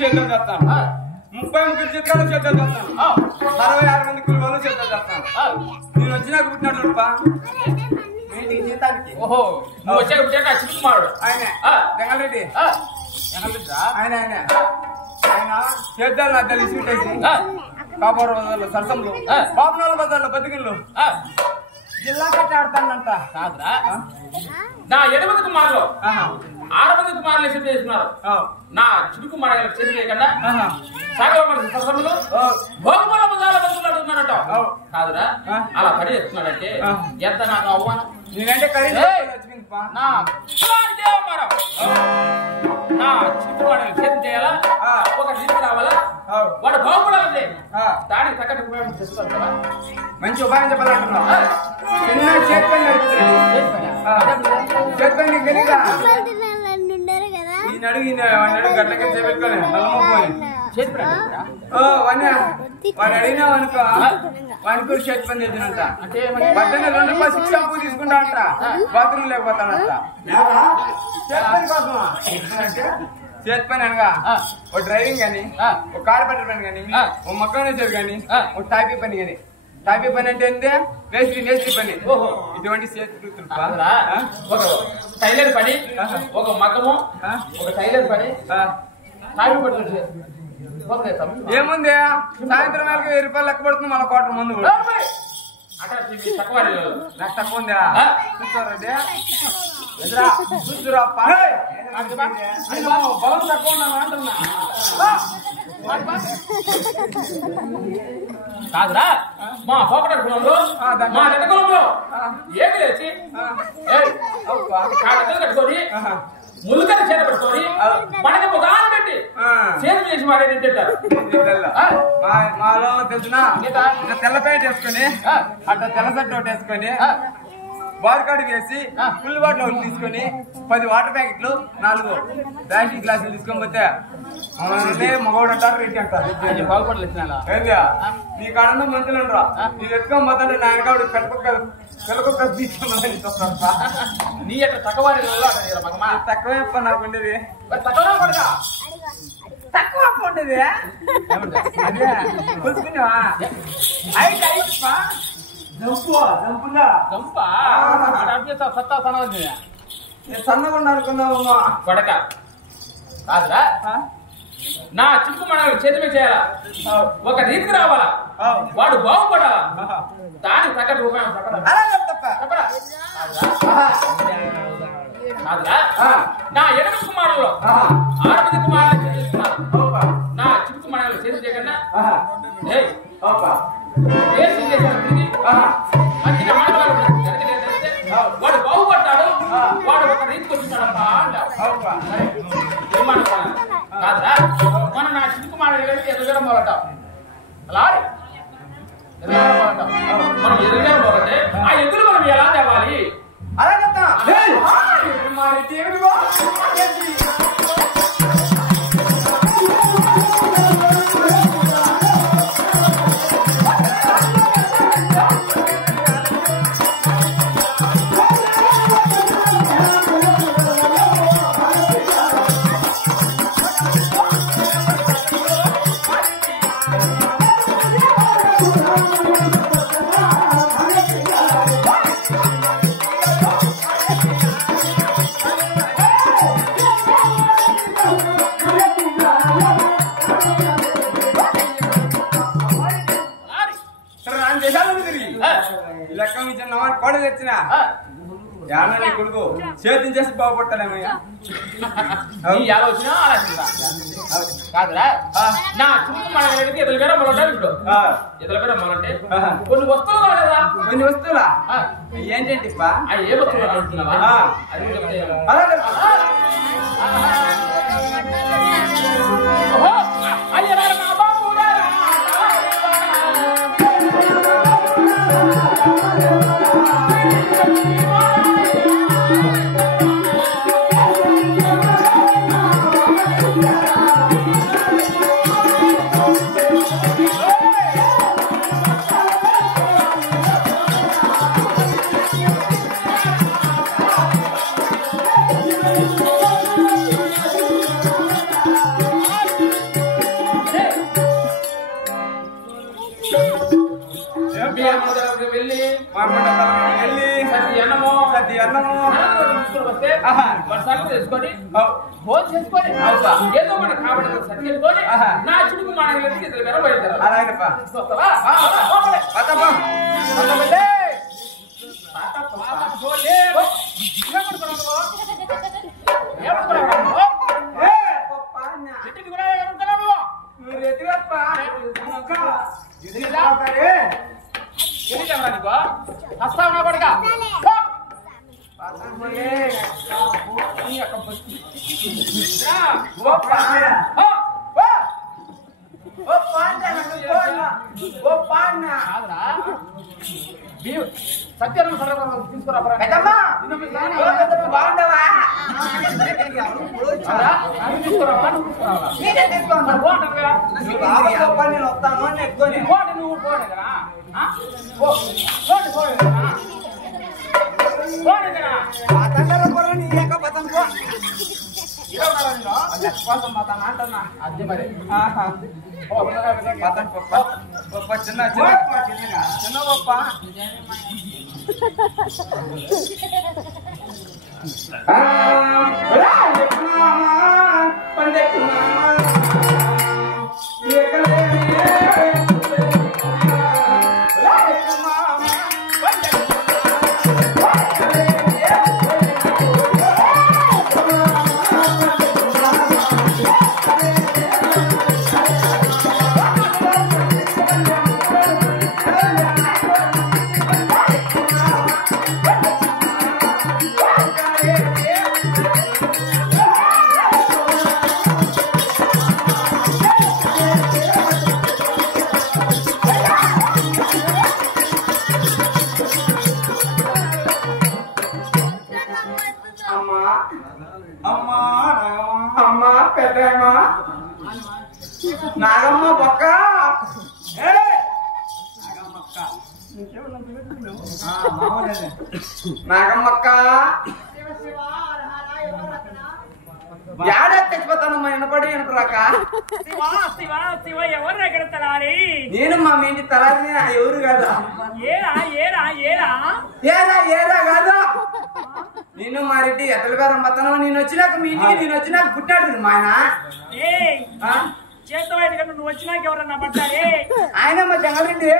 చేద్దాం చేస్తాను 30 చిత్రాలు చేద్దాం చేస్తాను 66 మంది కుటుంబాలు చేద్దాం చేస్తాను నేను వచ్చినాక పుట్టినట్టు జీతానికి ఓహో నువ్వు వచ్చాక పుట్టాక చిక్కుమాడు ఆయన జంగల్రెడ్డి ఆయన ఆయన ఆయన చేద్దాం నాకు తెలిసి కాపాడు బజార్లో సరసంలో బాబునాల బజార్లో బతికిళ్ళు జిల్లా కట్టి ఆడతానంట కాదురా నా 8 కుమారులు 6 కుమారులు సిద్ధ చేస్తున్నారు నా చిరుకు మాడగల చేతి లేకుండా సగలు భోగముల బజార్లో బతుకున్నాడు ఉన్నాడట కాదురా అలా పడి చేస్తున్నాడంటే ఎంత నాకు అవమానం నేనంటే నా చిరుకు మాడగల చేతి చేయాలా ఒక రీతి రావాలా వాడు బాగుపడాలంటే దానికి తగ్గట్టు చేస్తారు కదా మంచి ఉపాయం చెప్పాలంటున్నావు చిన్న చేతి పని ఈ నడుగు గట్లకి చేపెట్టుకోలే వాడు అడిగినావు అనుకో వాడి కూడా చేతి పని తెచ్చినంట బట్టనే 2 రూపాయలు శిక్ష తీసుకుంటా అంట బాత్రూమ్ లేకపోతాడంట చేతి పని అనగా ఓ డ్రైవింగ్ కానీ ఓ కార్ పెట్ట పని కానీ ఓ మక్కనే చేతి కానీ ఓ టాపీ పని కానీ టాపీ పని అంటే ఏంటే మేస్త్రి పని ఇటువంటి చేతి ఒక టైలర్ పని ఒక మగ్గము ఒక టైలర్ పని టాపీ పడుతుంది ఏముంది సాయంత్రం వేళకి 1000 రూపాయలు లెక్క పడుతుంది మన కోట మందు తక్కువ నాకు తక్కువ ఉందా చూస్తురా బలం తక్కువ ఉన్నాను అంటున్నా కాదురా మా పోకట కులంలో మా రెడ్డ కులంలో ఏది లేచి కట్టుకొని ములుకని చేత పెట్టుకొని మనకి ఉదాహరణ పెట్టి చేతి చేసి వాడేది తింటారు మాలో తెలిసిన తెల్ల ప్యాంట్ వేసుకొని అట్లా తెల్ల షర్ట్ ఒకటి వేసుకొని బార్కాడు వేసి ఫుల్ బాటిల్ ఒకటి తీసుకొని 10 వాటర్ ప్యాకెట్లు 4 ప్లాస్టిక్ గ్లాసులు తీసుకొని పోతే మగవాడు అంటారు రెడ్డి అంటారు బాగుపడలేదు ఏందా నీ కాడంలో మంత్రులు అంటారా నేను ఎత్తుకొని పోతాంటే నా వెనకాడు పిల్లకొక్క తీసుకుని నీ అట్లా తక్కువ తక్కువే నాకు ఉండేది తక్కువ ఉండేది అదే కొలుసుకున్నావా సన్నగా అనుకున్నావమ్మా కొడక కాదురా నా చిక్కు మన చేతి మీద చేయాలా ఒక రీతికి రావాలా వాడు బాగుపడాలా దానికి తగ్గట్టు రూపాయలు కాదురా నా 8 కుమారులు 6 కుమారులు చేస్తున్నారు నా చిక్కు మన చేతి చేయకుండా వాడు బాగుపడ్డాడు వాడు ఒక రీతికి వచ్చినాడమ్మా అంటారు కాదురా మన నా మొదలటాం అలాగే మనం ఎదురుగా పోతే ఆ ఎదురు మనం ఎలా తేవాలి అలాగే కోడలు తెచ్చిన యానని కొడుకు చేతిని చేసి బాగుపట్టాలేమయ్యా ఆలోచన కాదురా నా చుట్టూ మనకి ఎదురు పేర మొదలంటే ఇప్పుడు ఎదురు పేర మొదలంటే కొన్ని వస్తువులు కావాలా కొన్ని వస్తువులా ఏంటంటే ఏ వస్తువులు అంటున్నావా చేసుకొని భోజనం చేసుకొని ఏదో మన కాబట్టి సరి చేసుకొని నా చుడుకు మానగలిగి ఇద్దరు పేర బయలుదేరాలి అలాగేపా వస్తావు నా పడక సత్యం తీసుకురా బాగుండవా నేను వస్తాను ఎక్కువ నువ్వు పోనీ కదా అదే మరి చిన్న చిన్న గొప్ప నాగమ్మ పక్క నాగమ్మక్క యాడా తెచ్చిపోతానమ్మా వినపడి వినపరాక నేను మా మీ ఇంటి తలారి ఎవరు కదా ఏరా కాదా నేను మా రెడ్డి ఎద్దల బేరం పతాను నేను వచ్చినాక మీ ఇంటికి నేను వచ్చినాక పుట్టాడు మా ఆయన చేత నువ్వు వచ్చినాక ఎవరన్నా పట్టాలి ఆయన మా జంగరెడ్డి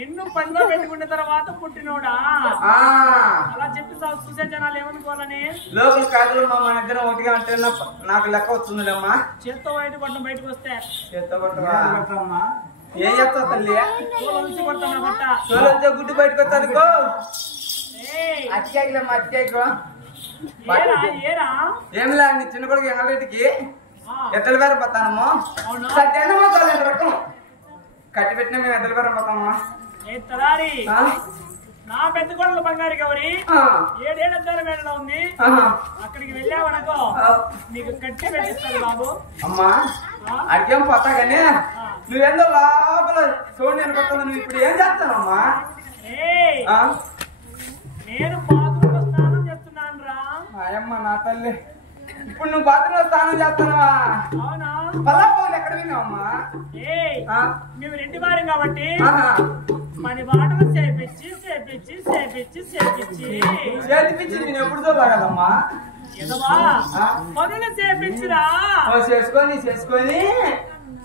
నిన్ను పనిలో పెట్టుకున్న తర్వాత పుట్టినోడా అలా చెప్పి చూసే జనాలు ఏమనుకోవాలని లోకల్ కాదులు మా మన ఇద్దరం ఒకటిగా అంటే నాకు లెక్క వస్తుందిలేమ్మా చేత్తో బయట కొట్టం బయటకు వస్తే చేత్తో కొట్టమ్మా ఏం చెప్తావు తల్లి తోలొలిసి కొడతానా బట్ట తోలొచ్చే గుడ్డు బయటకు వస్తానుకో అతికాయకులమ్మా అతికాయకు ఏరా ఏమిలా నీ చిన్న కొడుకు ఎంగరెడ్డికి ఎద్దల బేరం పడతానమ్మా సత్యాన్నమా తొలగ రకం కట్టి పెట్టిన మేము ఎద్దల బేరం పడతామమ్మా నా పెద్ద కొడలు బంగారు గౌరి 7 ఏళ్ళ దూరం వేళలో ఉంది అక్కడికి వెళ్ళావనుకో నీకు కట్టి పెట్టిస్తాను బాబు అమ్మా అడిగేం పోతా కానీ నువ్వేందో లోపల చూడండి అనుకుంటున్నా నువ్వు ఇప్పుడు ఏం చేస్తానమ్మా నేను బాత్రూమ్ లో స్నానం చేస్తున్నాను రా అయ్యమ్మ నా తల్లి ఇప్పుడు నువ్వు బాత్రూమ్ లో స్నానం చేస్తున్నావా అవునా పల్లాపోలు ఎక్కడ విన్నావమ్మా మేము రెండి వారం కాబట్టి మన బాటలు చేపించి నేను ఎప్పుడు చూడగలమ్మా ఎదవా పనులు చేపించిరా చేసుకొని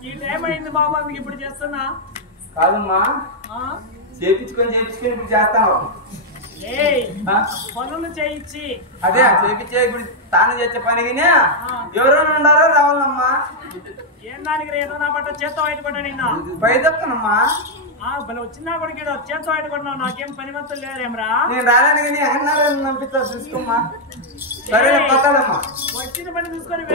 ఈ టైం అయింది బాబా మీకు ఇప్పుడు చేస్తున్నా కాదమ్మా చేపించుకొని ఇప్పుడు చేస్తాను పనులు చేయించి అదే చేపించే ఇప్పుడు తాను చేసే పని కానీ ఎవరైనా ఉండారో రావాలమ్మా ఏం దానికి ఏదో నా పట్ల చేత్తో బయటపడ్డా నిన్న బయటమ్మా వచ్చినా కూడా చేత్తో బయటపడినావు నాకేం పని మొత్తం లేరేమ్రా నేను రాలేను కానీ అన్నారని పంపిస్తా చూసుకోమ్మా సరే పోతాడమ్మా వచ్చిన పని చూసుకొని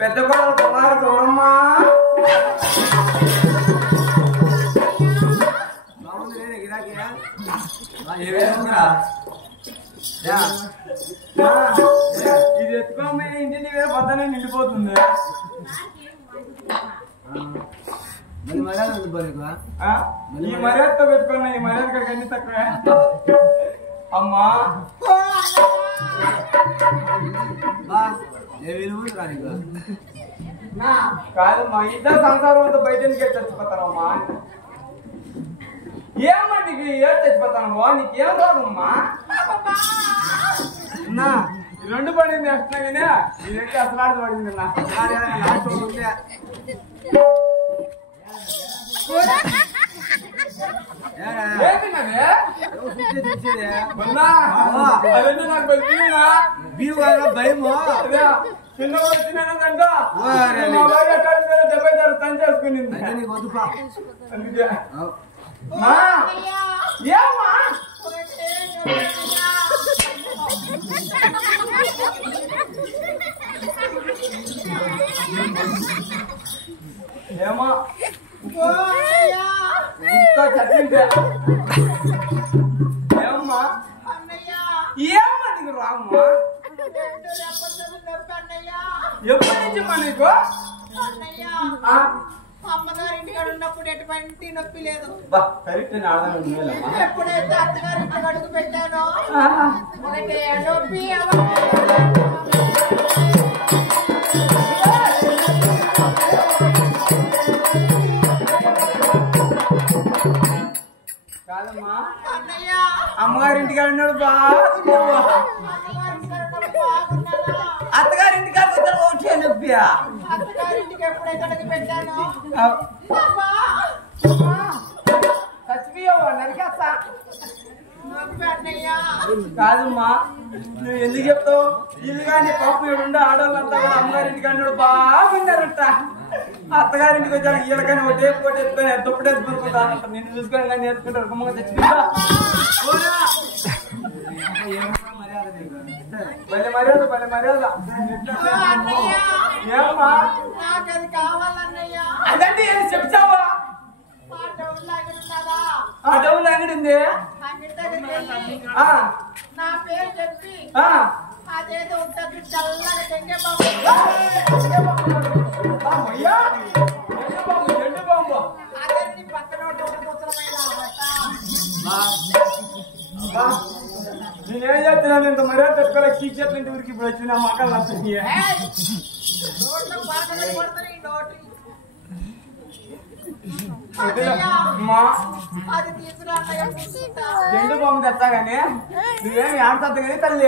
పెద్ద కొడలు కుమారు గౌరమ్మా ఇది ఎత్తుకోమే ఇంటి నీవే పొద్దునే నిండిపోతుంది ఈ మర్యాదతో పెట్టుకున్నా ఈ మర్యాద కన్నీ తక్కువే అమ్మా కాదమ్మా ఇద్దరు సంసారం అంతా బయట చచ్చిపోతానమ్మా ఏమ్మా నీకు ఏం చచ్చిపోతానమ్మా నీకేం రాదమ్మా ఈ రెండు పడింది వస్తున్నా కానీ ఇదైతే అసలు పడింది నాకు భయము చిన్న వచ్చినానంట డెబ్బై తను చేసుకునింది అందుకే ఏమ్మా ఏమో చచ్చింటే ఏమ్మా ఏమ్మా నీకు రామ్మా ఎప్పటి నుంచి మా నీకు అమ్మగారింటికాడ ఉన్నప్పుడు ఎటువంటి నొప్పి లేదు కరెక్ట్ ఎప్పుడైతే అత్తగారింటికి అడుగు పెట్టానో నొప్పి కాదమ్మా అమ్మగారింటికి అన్నాడు బాగా అత్తగారింటికి ఒకటే నొప్పి అత్తగారింటికి ఎప్పుడైతే అడుగు పెట్టాను చచ్చిపోయావా నరికేస్తా నొప్పి అన్నయ్యా. కాదమ్మా నువ్వు ఎందుకు చెప్తావు ఇల్లు కానీ పాపం ఏడుండే ఆడవాళ్ళంతా కూడా అమ్మగారింటికి అన్నాడు బాగున్నారంట అత్తగారింటికి వచ్చాక వీళ్ళకని ఒకటే పోటీ ఎత్తుకొని ఎద్దొప్పుడే ఎత్తుకుంటా నిన్ను చూసుకొని కానీ నేర్చుకుంటారు కుమ్మగా చచ్చిపోయిందా భలే మర్యాద అన్నయ్య ఏమమ్మా నాకు అది కావాలన్నయ్యా. అదంటే ఏది చెప్తావా మా డబ్బులు దగ్గర ఉన్నదా ఆ డబ్బులు అంగడింది అంగడి దగ్గరికి వెళ్ళి నా పేరు చెప్పి అదేదో ఉంటుంది చల్లగా తెంగే బాబు అదే నీ పక్కన నేనేం చెప్తున్నాను ఇంత మర్యాద పెట్టుకోలే చీచెట్ల ఇంటి ఊరికి ఇప్పుడు వచ్చిన మక్కలు నచ్చింది నోట్లో పడకలు కొడతారు ఈ నోటి. అది తీసుకురా అన్నయ్య కూర్చుంటా. ఎండు బొమ్మ తెచ్చా గానీ నువ్వేమి ఆడతా కానీ తల్లి